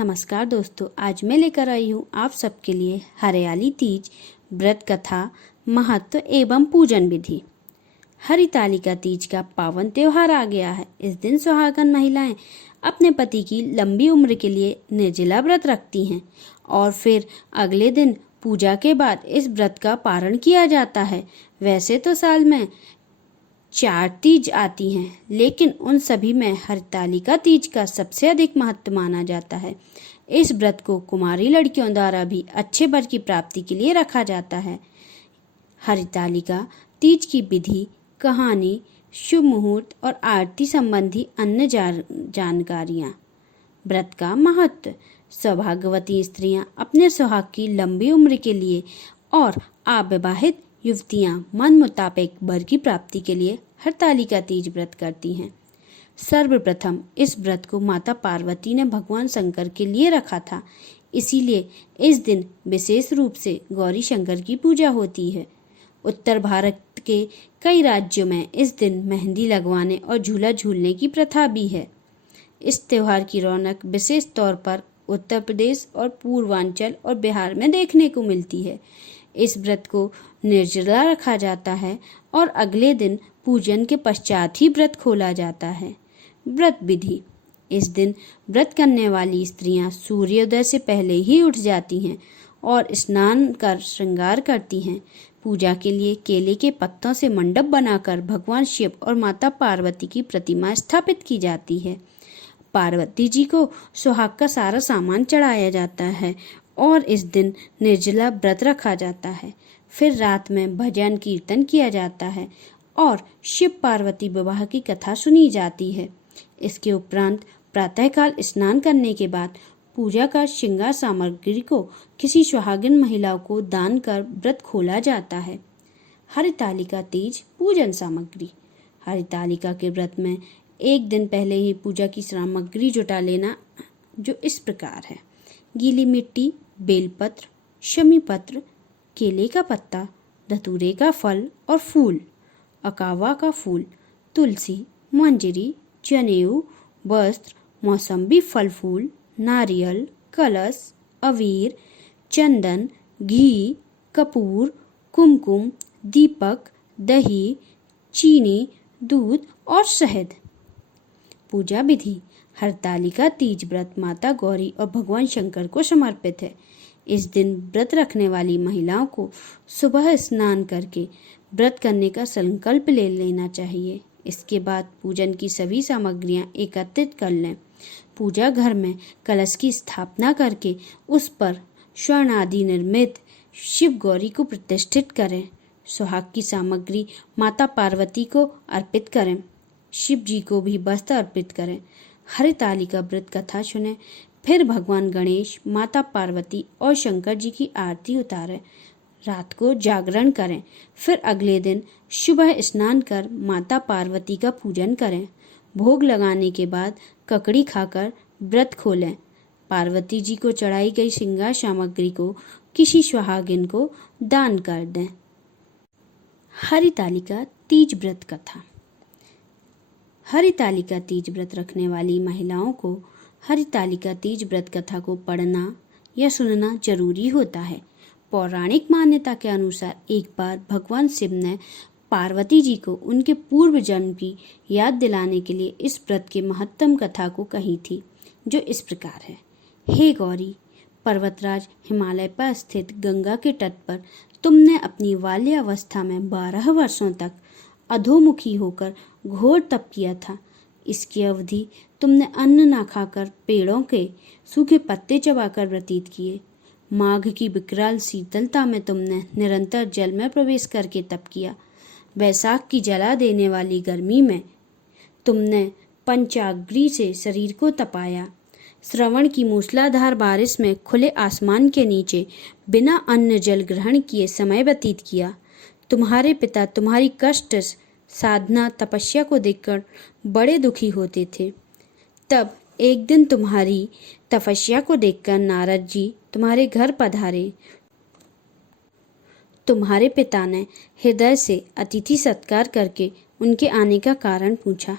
नमस्कार दोस्तों, आज मैं लेकर आई हूँ आप सबके लिए हरियाली तीज व्रत कथा, महत्व एवं पूजन विधि। हरितालिका तीज का पावन त्योहार आ गया है। इस दिन सुहागन महिलाएं अपने पति की लंबी उम्र के लिए निर्जला व्रत रखती हैं और फिर अगले दिन पूजा के बाद इस व्रत का पारण किया जाता है। वैसे तो साल में 4 तीज आती हैं, लेकिन उन सभी में हरितालिका तीज का सबसे अधिक महत्व माना जाता है। इस व्रत को कुमारी लड़कियों द्वारा भी अच्छे वर की प्राप्ति के लिए रखा जाता है। हरितालिका तीज की विधि, कहानी, शुभ मुहूर्त और आरती संबंधी अन्य जानकारियाँ। व्रत का महत्व। सौभाग्यवती स्त्रियां अपने सुहाग की लंबी उम्र के लिए और अविवाहित युवतियां मन मुताबिक वर की प्राप्ति के लिए हरितालिका तीज व्रत करती हैं। सर्वप्रथम इस व्रत को माता पार्वती ने भगवान शंकर के लिए रखा था, इसीलिए इस दिन विशेष रूप से गौरी शंकर की पूजा होती है। उत्तर भारत के कई राज्यों में इस दिन मेहंदी लगवाने और झूला झूलने की प्रथा भी है। इस त्यौहार की रौनक विशेष तौर पर उत्तर प्रदेश और पूर्वांचल और बिहार में देखने को मिलती है। इस व्रत को निर्जला रखा जाता है और अगले दिन पूजन के पश्चात ही व्रत खोला जाता है। व्रत विधि। इस दिन व्रत करने वाली स्त्रियां सूर्योदय से पहले ही उठ जाती हैं और स्नान कर श्रृंगार करती हैं। पूजा के लिए केले के पत्तों से मंडप बनाकर भगवान शिव और माता पार्वती की प्रतिमा स्थापित की जाती है। पार्वती जी को सुहाग का सारा सामान चढ़ाया जाता है और इस दिन निर्जला व्रत रखा जाता है। फिर रात में भजन कीर्तन किया जाता है और शिव पार्वती विवाह की कथा सुनी जाती है। इसके उपरांत प्रातःकाल स्नान करने के बाद पूजा का श्रृंगार सामग्री को किसी सुहागिन महिला को दान कर व्रत खोला जाता है। हरितालिका तीज पूजन सामग्री। हरितालिका के व्रत में एक दिन पहले ही पूजा की सामग्री जुटा लेना, जो इस प्रकार है: गीली मिट्टी, बेलपत्र, शमी पत्र, केले का पत्ता, धतूरे का फल और फूल, अकावा का फूल, तुलसी, मंजरी, जनेऊ, वस्त्र, मौसम्बी फल फूल, नारियल, कलश, अबीर, चंदन, घी, कपूर, कुमकुम, दीपक, दही, चीनी, दूध और शहद। पूजा विधि। हरितालिका तीज व्रत माता गौरी और भगवान शंकर को समर्पित है। इस दिन व्रत रखने वाली महिलाओं को सुबह स्नान करके व्रत करने का संकल्प ले लेना चाहिए। इसके बाद पूजन की सभी सामग्रियां एकत्रित कर लें। पूजा घर में कलश की स्थापना करके उस पर स्वर्ण आदि निर्मित शिव गौरी को प्रतिष्ठित करें। सुहाग की सामग्री माता पार्वती को अर्पित करें। शिव जी को भी वस्त्र अर्पित करें। हरितालिका व्रत कथा सुनें। फिर भगवान गणेश, माता पार्वती और शंकर जी की आरती उतारें। रात को जागरण करें। फिर अगले दिन सुबह स्नान कर माता पार्वती का पूजन करें। भोग लगाने के बाद ककड़ी खाकर व्रत खोलें। पार्वती जी को चढ़ाई गई श्रृंगार सामग्री को किसी सुहागिन को दान कर दें। हरितालिका तीज व्रत कथा। हरितालिका तीज व्रत रखने वाली महिलाओं को हरितालिका तीज व्रत कथा को पढ़ना या सुनना जरूरी होता है। पौराणिक मान्यता के अनुसार एक बार भगवान शिव ने पार्वती जी को उनके पूर्व जन्म की याद दिलाने के लिए इस व्रत के महत्तम कथा को कही थी, जो इस प्रकार है: हे गौरी, पर्वतराज हिमालय पर स्थित गंगा के तट पर तुमने अपनी बाल्यावस्था में 12 वर्षों तक अधोमुखी होकर घोर तप किया था। इसकी अवधि तुमने अन्न ना खाकर पेड़ों के सूखे पत्ते चबाकर व्यतीत किए। माघ की विकराल शीतलता में तुमने निरंतर जल में प्रवेश करके तप किया। वैशाख की जला देने वाली गर्मी में तुमने पंचाग्नि से शरीर को तपाया। श्रवण की मूसलाधार बारिश में खुले आसमान के नीचे बिना अन्न जल ग्रहण किए समय व्यतीत किया। तुम्हारे पिता तुम्हारी कष्ट साधना तपस्या को देखकर बड़े दुखी होते थे। तब एक दिन तुम्हारी तपस्या को देखकर नारद जी तुम्हारे घर पधारे। तुम्हारे पिता ने हृदय से अतिथि सत्कार करके उनके आने का कारण पूछा।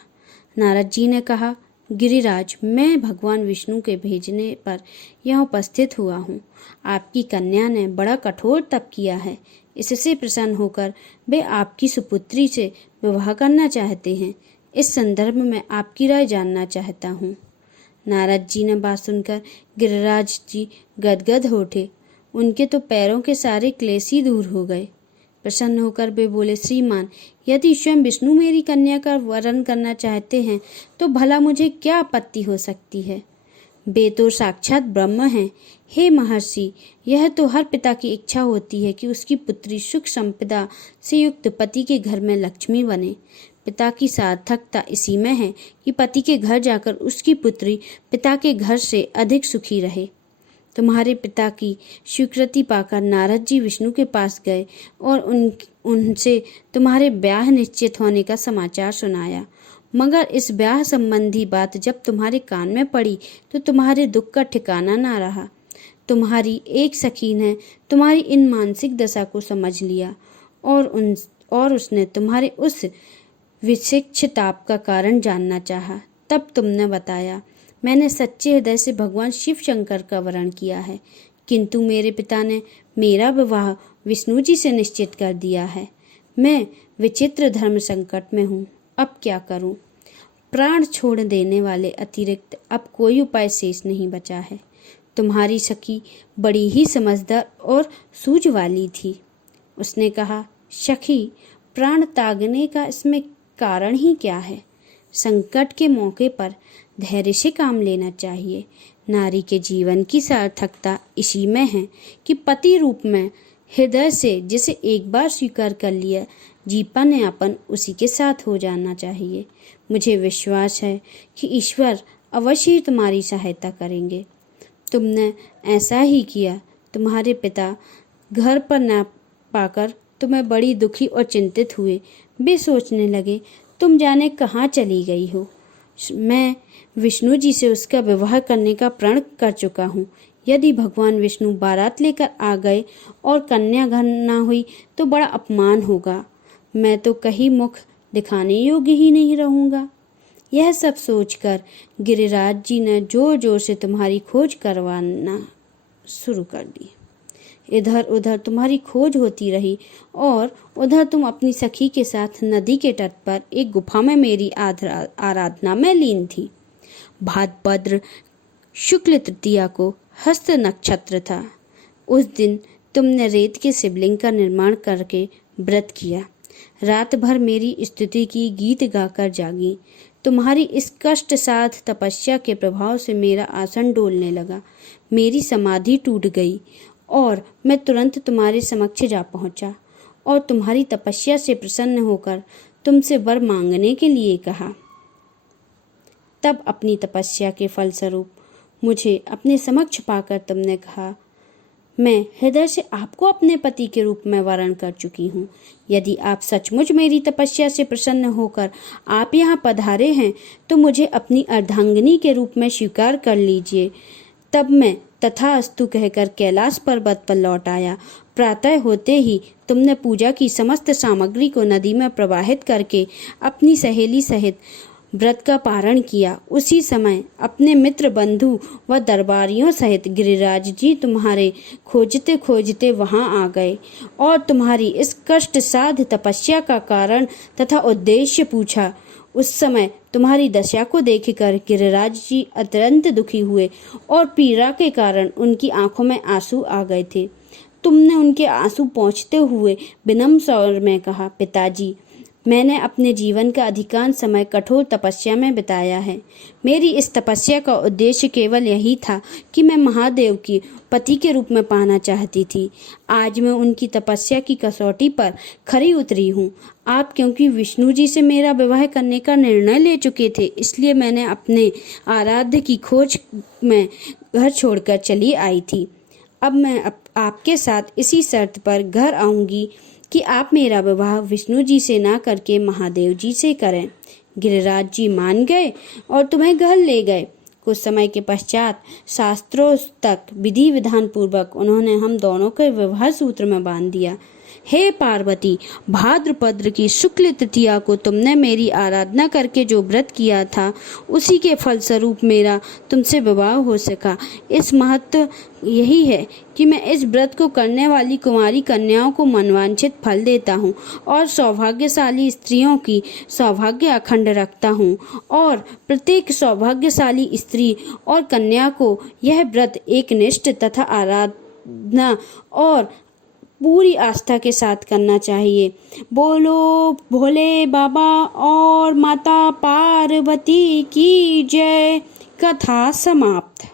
नारद जी ने कहा, गिरिराज, मैं भगवान विष्णु के भेजने पर यहाँ उपस्थित हुआ हूँ। आपकी कन्या ने बड़ा कठोर तप किया है। इससे प्रसन्न होकर वे आपकी सुपुत्री से विवाह करना चाहते हैं। इस संदर्भ में आपकी राय जानना चाहता हूँ। नारद जी ने बात सुनकर गिरिराज जी गदगद हो उठे। उनके तो पैरों के सारे क्लेश ही दूर हो गए। प्रसन्न होकर वे बोले, श्रीमान, यदि स्वयं विष्णु मेरी कन्या का वरण करना चाहते हैं तो भला मुझे क्या आपत्ति हो सकती है। वे तो साक्षात ब्रह्म हैं। हे महर्षि, यह तो हर पिता की इच्छा होती है कि उसकी पुत्री सुख संपदा से युक्त पति के घर में लक्ष्मी बने। पिता की सार्थकता इसी में है कि पति के घर जाकर उसकी पुत्री पिता के घर से अधिक सुखी रहे। तुम्हारे पिता की स्वीकृति पाकर नारद जी विष्णु के पास गए और उनसे तुम्हारे ब्याह निश्चित होने का समाचार सुनाया। मगर इस ब्याह संबंधी बात जब तुम्हारे कान में पड़ी तो तुम्हारे दुख का ठिकाना ना रहा। तुम्हारी एक सखी ने तुम्हारी इन मानसिक दशा को समझ लिया और उसने तुम्हारे उस विशिक्षताप का कारण जानना चाहा। तब तुमने बताया। मैंने सच्चे हृदय से भगवान शिव शंकर का वरण किया है, किंतु मेरे पिता ने मेरा विवाह विष्णु जी से निश्चित कर दिया है। मैं विचित्र धर्म संकट में हूँ, अब क्या करूँ। प्राण छोड़ देने वाले अतिरिक्त अब कोई उपाय शेष नहीं बचा है। तुम्हारी सखी बड़ी ही समझदार और सूझ वाली थी। उसने कहा, सखी, प्राण त्यागने का इसमें कारण ही क्या है। संकट के मौके पर धैर्य से काम लेना चाहिए। नारी के जीवन की सार्थकता इसी में है कि पति रूप में हृदय से जिसे एक बार स्वीकार कर लिया, जीवन यापन उसी के साथ हो जाना चाहिए। मुझे विश्वास है कि ईश्वर अवश्य ही तुम्हारी सहायता करेंगे। तुमने ऐसा ही किया। तुम्हारे पिता घर पर न पाकर तुम्हें बड़ी दुखी और चिंतित हुए। वे सोचने लगे, तुम जाने कहाँ चली गई हो। मैं विष्णु जी से उसका विवाह करने का प्रण कर चुका हूँ। यदि भगवान विष्णु बारात लेकर आ गए और कन्या घर न हुई तो बड़ा अपमान होगा। मैं तो कहीं मुख दिखाने योग्य ही नहीं रहूँगा। यह सब सोचकर गिरिराज जी ने जोर जोर से तुम्हारी खोज करवाना शुरू कर दी। इधर उधर तुम्हारी खोज होती रही और उधर तुम अपनी सखी के साथ नदी के तट पर एक गुफा में मेरी आराधना में लीन थी। भाद्रपद शुक्ल तृतीया को हस्त नक्षत्र था। उस दिन तुमने रेत के शिवलिंग का निर्माण करके व्रत किया। रात भर मेरी स्तुति की, गीत गाकर जागी। तुम्हारी इस कष्ट साध तपस्या के प्रभाव से मेरा आसन डोलने लगा। मेरी समाधि टूट गई और मैं तुरंत तुम्हारे समक्ष जा पहुंचा और तुम्हारी तपस्या से प्रसन्न होकर तुमसे वर मांगने के लिए कहा। तब अपनी तपस्या के फलस्वरूप मुझे अपने समक्ष पाकर तुमने कहा, मैं हृदय से आपको अपने पति के रूप में वरण कर चुकी हूँ। यदि आप सचमुच मेरी तपस्या से प्रसन्न होकर आप यहाँ पधारे हैं तो मुझे अपनी अर्धांगिनी के रूप में स्वीकार कर लीजिए। तब मैं तथास्तु कहकर कैलाश पर्वत पर लौट आया। प्रातः होते ही तुमने पूजा की समस्त सामग्री को नदी में प्रवाहित करके अपनी सहेली सहित व्रत का पारण किया। उसी समय अपने मित्र बंधु व दरबारियों सहित गिरिराज जी तुम्हारे खोजते खोजते वहां आ गए और तुम्हारी इस कष्ट साध तपस्या का कारण तथा उद्देश्य पूछा। उस समय तुम्हारी दशा को देखकर गिरिराज जी अत्यंत दुखी हुए और पीड़ा के कारण उनकी आंखों में आंसू आ गए थे। तुमने उनके आंसू पोंछते हुए विनम्र स्वर में कहा, पिताजी, मैंने अपने जीवन का अधिकांश समय कठोर तपस्या में बिताया है। मेरी इस तपस्या का उद्देश्य केवल यही था कि मैं महादेव की पति के रूप में पाना चाहती थी। आज मैं उनकी तपस्या की कसौटी पर खरी उतरी हूँ। आप क्योंकि विष्णु जी से मेरा विवाह करने का निर्णय ले चुके थे, इसलिए मैंने अपने आराध्य की खोज में घर छोड़कर चली आई थी। अब मैं आपके साथ इसी शर्त पर घर आऊँगी कि आप मेरा विवाह विष्णु जी से ना करके महादेव जी से करें। गिरिराज जी मान गए और तुम्हें घर ले गए। कुछ समय के पश्चात शास्त्रों तक विधि विधान पूर्वक उन्होंने हम दोनों के विवाह सूत्र में बांध दिया। हे पार्वती, भाद्रपद की शुक्ल तृतीया को तुमने मेरी आराधना करके जो व्रत किया था उसी के फलस्वरूप मेरा तुमसे विवाह हो सका। इस महत्व यही है कि मैं इस व्रत को करने वाली कुंवारी कन्याओं को मनवांछित फल देता हूँ और सौभाग्यशाली स्त्रियों की सौभाग्य अखंड रखता हूँ, और प्रत्येक सौभाग्यशाली स्त्री और कन्या को यह व्रत एकनिष्ठ तथा आराधना और पूरी आस्था के साथ करना चाहिए। बोलो भोले बाबा और माता पार्वती की जय। कथा समाप्त।